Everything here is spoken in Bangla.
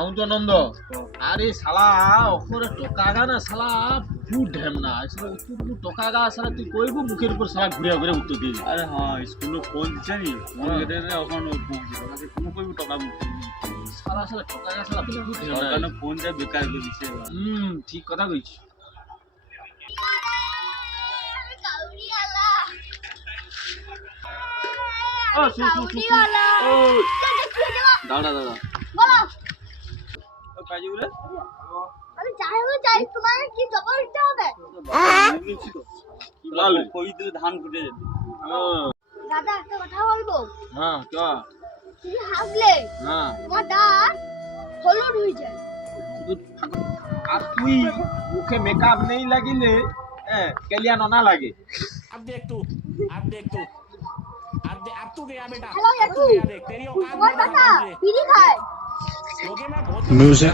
খাও তো নন্দ। আরে শালা ওপরে টকাগা না শালা বহুত ঢেম না। আসলে উত্তর টকাগা শালা তুই কইবু মুখের উপর শালা ঘুরে ঘুরে উত্তর দিবি। আরে হ্যাঁ স্কুলে ফোন দিচ্ছে নি ফোন। কেটে এখন কোনো কইবো টাকা মুখে শালা শালা টকাগা শালা না। ফোন যা বেকার করে এবার। হুম ঠিক কথা কইছিস ও শু শু শু ও দাঁড়া দাঁড়া। ও কাজে বলে লাল। কই দিলে ধান ফুটে যাবে হ্যাঁ, দাদা একটা কথা বলবো হ্যাঁ ক তুমি হাসলে হ্যাঁ তোমার দাঁত হলুদ হয়ে যায় শুধু ফাঁকা- আর তুই মুখে মেকআপ নেই লাগিলে হ্যাঁ কেলিয়া ননা লাগে अब देख तू अब देख तू अब दे, अब तू गया बेटा হ্যালো अब तू ইয়াকু गया देख तेरी औकात তোমার में দাদা नहीं है। বিড়ি খায় क्योंकि मैं बहुत Music.